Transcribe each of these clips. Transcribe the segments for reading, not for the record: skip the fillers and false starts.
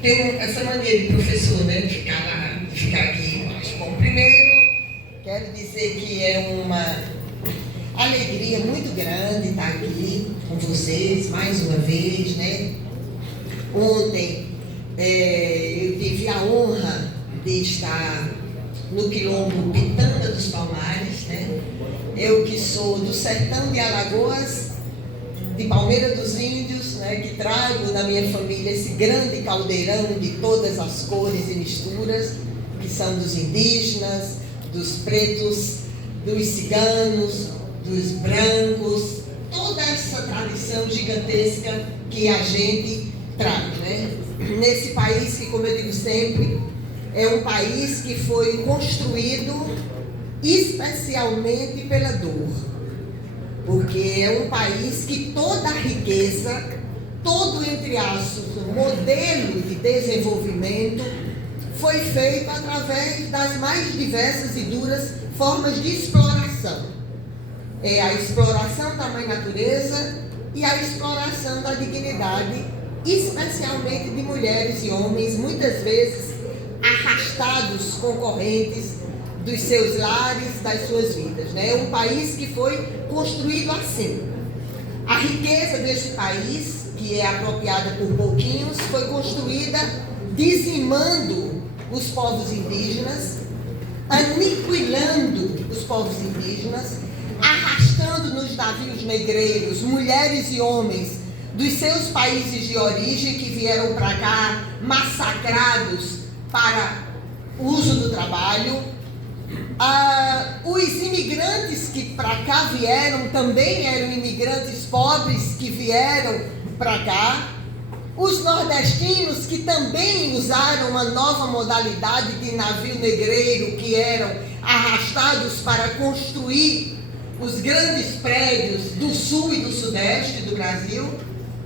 tem essa mania de professor, né, de ficar aqui embaixo. Bom, primeiro, quero dizer que é uma alegria muito grande estar aqui com vocês, mais uma vez, né? Ontem, eu tive a honra de estar no quilombo Pitanga dos Palmares, né? Eu que sou do sertão de Alagoas, de Palmeira dos Índios, né? Que trago da minha família esse grande caldeirão de todas as cores e misturas, que são dos indígenas, dos pretos, dos ciganos, dos brancos, toda essa tradição gigantesca que a gente traz, né? Nesse país que, como eu digo sempre, é um país que foi construído especialmente pela dor, porque é um país que toda a riqueza, todo, entre aspas, o modelo de desenvolvimento foi feito através das mais diversas e duras formas de exploração. É a exploração da mãe natureza e a exploração da dignidade, especialmente de mulheres e homens, muitas vezes arrastados, concorrentes dos seus lares, das suas vidas, né? É um país que foi construído assim. A riqueza deste país, que é apropriada por pouquinhos, foi construída dizimando os povos indígenas, aniquilando os povos indígenas, arrastando nos navios negreiros mulheres e homens dos seus países de origem que vieram para cá massacrados para o uso do trabalho. Os imigrantes que para cá vieram também eram imigrantes pobres que vieram para cá. Os nordestinos que também usaram uma nova modalidade de navio negreiro, que eram arrastados para construir os grandes prédios do sul e do sudeste do Brasil,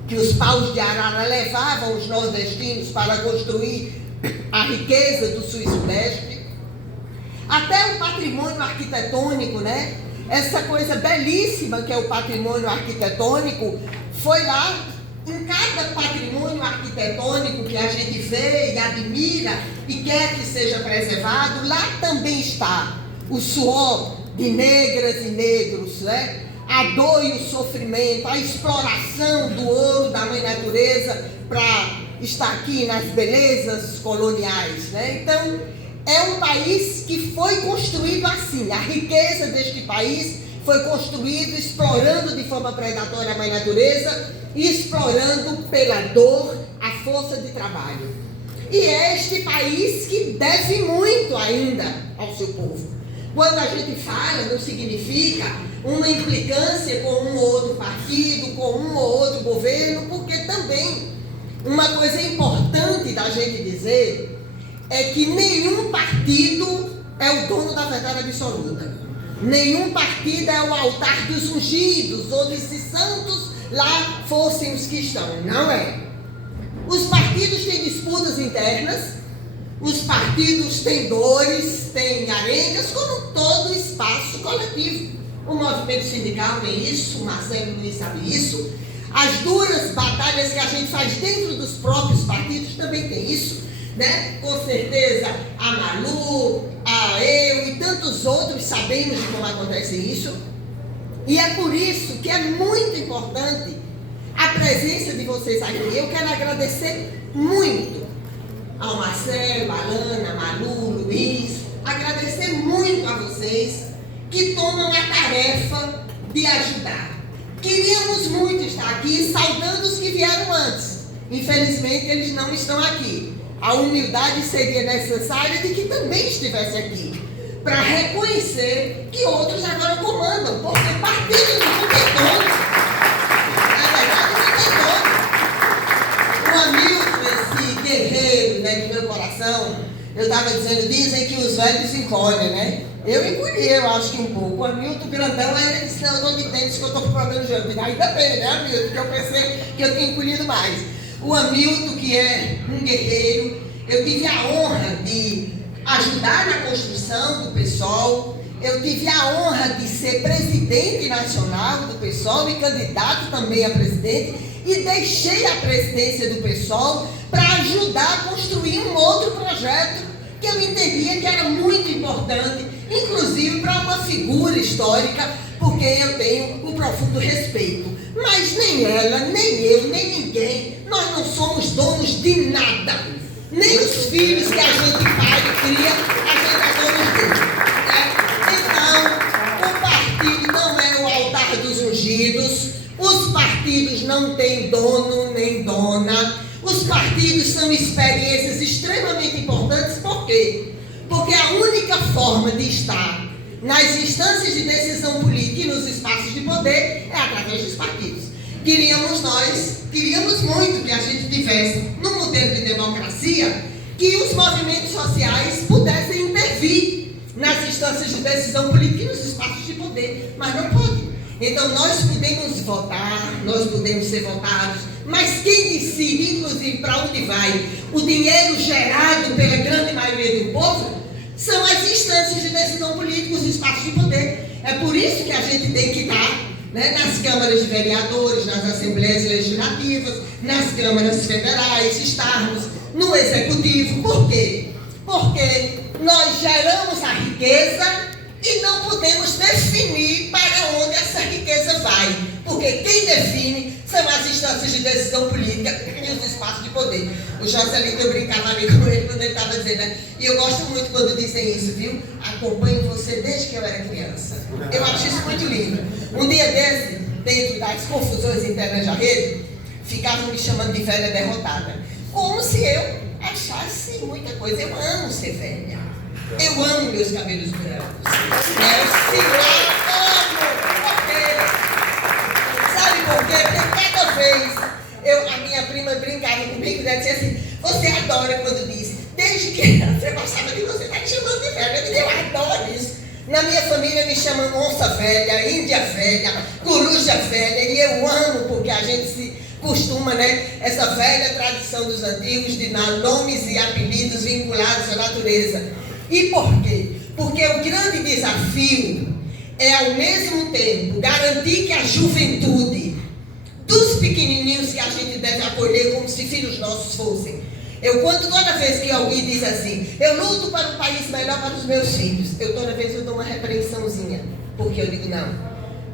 que os paus de arara levavam os nordestinos para construir a riqueza do sul e sudeste. Até o patrimônio arquitetônico, né? Essa coisa belíssima que é o patrimônio arquitetônico, foi lá em cada patrimônio arquitetônico que a gente vê e admira e quer que seja preservado, lá também está o suor de negras e negros, né? A dor e o sofrimento, a exploração do ouro da mãe natureza para estar aqui nas belezas coloniais, né? Então, é um país que foi construído assim. A riqueza deste país foi construído explorando de forma predatória a mãe natureza e explorando pela dor a força de trabalho. E é este país que deve muito ainda ao seu povo. Quando a gente fala, não significa uma implicância com um ou outro partido, com um ou outro governo, porque também uma coisa importante da gente dizer é que nenhum partido é o dono da verdade absoluta. Nenhum partido é o altar dos ungidos, onde se santos lá fossem os que estão. Não é. Os partidos têm disputas internas, os partidos têm dores, têm arengas, como todo espaço coletivo. O movimento sindical tem isso, o Marcelo Luiz sabe isso. As duras batalhas que a gente faz dentro dos próprios partidos também tem isso, né? Com certeza a Malu, eu e tantos outros sabemos de como acontece isso. E é por isso que é muito importante a presença de vocês aqui. Eu quero agradecer muito ao Marcelo, a Lana, a Malu, Luiz, agradecer muito a vocês que tomam a tarefa de ajudar. Queríamos muito estar aqui saudando os que vieram antes. Infelizmente, eles não estão aqui. A humildade seria necessária de que também estivesse aqui, para reconhecer que outros agora comandam, porque partido não tem dono. Na verdade, não tem dono. O Hamilton, esse guerreiro, né, do meu coração, eu estava dizendo, dizem que os velhos encolhem, né? Eu encolhi, eu acho que um pouco. O Hamilton grandão, aí ele disse, não, eu estou de tênis que eu estou com problema de joelho. Ainda bem, né, Hamilton? Porque eu pensei que eu tinha encolhido mais. O Hamilton, que é um guerreiro, eu tive a honra de ajudar na construção do PSOL, eu tive a honra de ser presidente nacional do PSOL e candidato também a presidente, e deixei a presidência do PSOL para ajudar a construir um outro projeto que eu entendia que era muito importante, inclusive para uma figura histórica, porque eu tenho um profundo respeito. Mas nem ela, nem eu, nem ninguém, nós não somos donos de nada. Nem os filhos que a gente pai cria, a gente é dono deles. Então, o partido não é o altar dos ungidos, os partidos não têm dono nem dona, os partidos são experiências extremamente importantes. Por quê? Porque a única forma de estar nas instâncias de decisão política e nos espaços de poder é através dos partidos. Queríamos muito que a gente tivesse, num modelo de democracia, que os movimentos sociais pudessem intervir nas instâncias de decisão política e nos espaços de poder, mas não pode. Então nós podemos votar, nós podemos ser votados, mas quem decide, inclusive, para onde vai o dinheiro gerado pela grande maioria do povo, são as instâncias de decisão política, os espaços de poder. É por isso que a gente tem que estar nas câmaras de vereadores, nas assembleias legislativas, nas câmaras federais, estarmos no executivo. Por quê? Porque nós geramos a riqueza e não podemos definir para onde essa riqueza vai. Porque quem define são as instâncias de decisão política e os espaços de poder. O Joselito, eu brincava ali com ele quando ele estava dizendo, né? E eu gosto muito quando dizem isso, viu? Acompanho você desde que eu era criança. Eu acho isso muito lindo. Um dia desse, dentro das confusões internas da rede, ficavam me chamando de velha derrotada. Como se eu achasse muita coisa. Eu amo ser velha. Eu amo meus cabelos brancos. Eu sabe por quê? Porque cada vez a minha prima brincava comigo e dizia assim, você adora quando diz, desde que você gostava de você, está me chamando de velha. Eu adoro isso. Na minha família me chamam onça velha, índia velha, coruja velha, e eu amo porque a gente se costuma, essa velha tradição dos antigos de dar nomes e apelidos vinculados à natureza. E por quê? Porque o grande desafio é, ao mesmo tempo, garantir que a juventude dos pequenininhos que a gente deve acolher como se filhos nossos fossem. Toda vez que alguém diz assim, eu luto para um país melhor para os meus filhos, toda vez eu dou uma repreensãozinha, porque eu digo, não,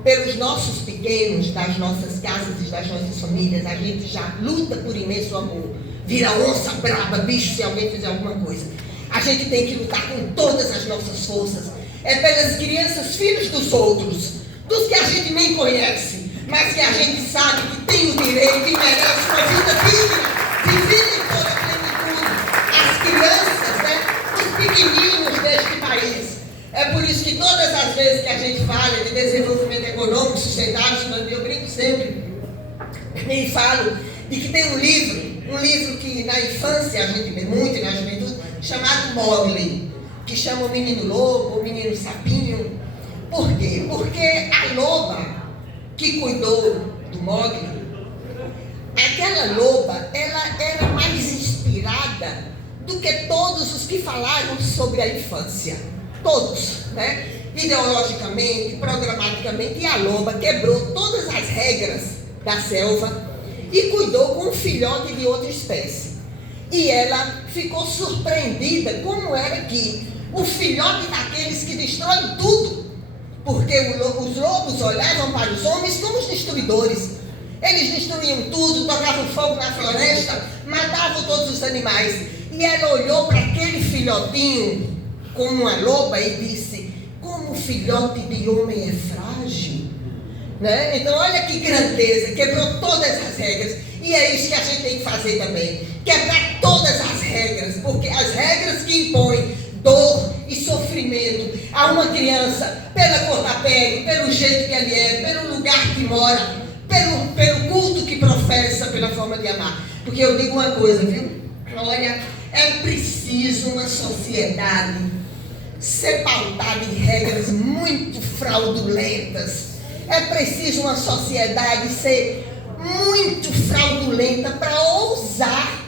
pelos nossos pequenos, das nossas casas e das nossas famílias, a gente já luta por imenso amor, vira onça braba, bicho, se alguém fizer alguma coisa. A gente tem que lutar com todas as nossas forças, é pelas crianças, filhos dos outros, dos que a gente nem conhece, mas que a gente sabe que tem o direito e merece uma vida digna, vivida em toda a plenitude. As crianças, os pequeninos deste país. É por isso que todas as vezes que a gente fala de desenvolvimento econômico sustentável, eu brinco sempre e falo de que tem um livro que na infância a gente vê muito, e na juventude, chamado Mowgli, que chama o menino lobo, o menino sapinho. Por quê? Porque a loba que cuidou do Mowgli, aquela loba, ela era mais inspirada do que todos os que falaram sobre a infância. Todos, ideologicamente, programaticamente, e a loba quebrou todas as regras da selva e cuidou com um filhote de outra espécie. E ela ficou surpreendida como era que o filhote daqueles que destroem tudo, porque os lobos olhavam para os homens como os destruidores. Eles destruíam tudo, tocavam fogo na floresta, matavam todos os animais. E ela olhou para aquele filhotinho como uma loba e disse, como o filhote de homem é frágil. Então olha que grandeza, quebrou todas as regras. E é isso que a gente tem que fazer também, quebrar todas as regras, porque as regras que impõem dor e sofrimento a uma criança pela cor da pele, pelo jeito que ele é, pelo lugar que mora, pelo culto que professa, pela forma de amar. Porque eu digo uma coisa, viu? Olha, é preciso uma sociedade ser pautada em regras muito fraudulentas. É preciso uma sociedade ser muito fraudulenta para ousar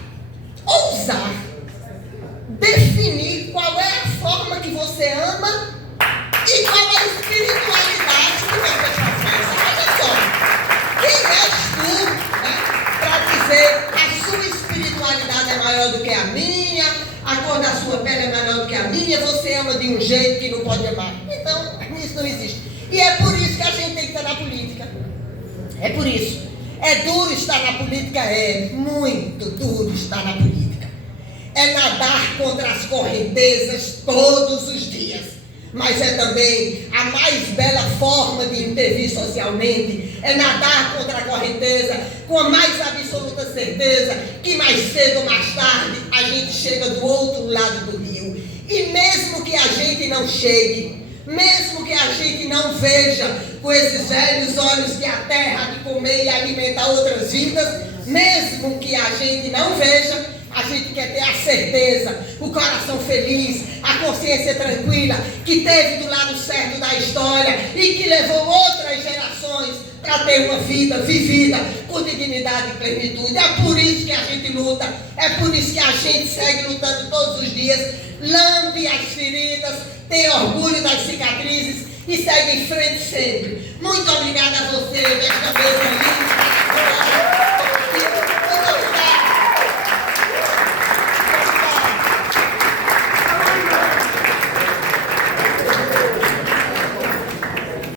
definir qual é a forma que você ama e qual é a espiritualidade que você professa. Olha só, quem és tu, para dizer a sua espiritualidade é maior do que a minha, a cor da sua pele é maior do que a minha, você ama de um jeito que não pode amar. Então, isso não existe. E é por isso que a gente tem que estar na política. É por isso. É duro estar na política? É muito duro estar na política. É nadar contra as correntezas todos os dias. Mas é também a mais bela forma de intervir socialmente, é nadar contra a correnteza, com a mais absoluta certeza que mais cedo ou mais tarde a gente chega do outro lado do rio. E mesmo que a gente não chegue, mesmo que a gente não veja com esses velhos olhos que a terra de comer e alimentar outras vidas, mesmo que a gente não veja, a gente quer ter a certeza, o coração feliz, a consciência tranquila, que teve do lado certo da história e que levou outras gerações para ter uma vida vivida com dignidade e plenitude. É por isso que a gente luta, é por isso que a gente segue lutando todos os dias, lambe as feridas, tem orgulho das cicatrizes e segue em frente sempre. Muito obrigada a você, desta vez,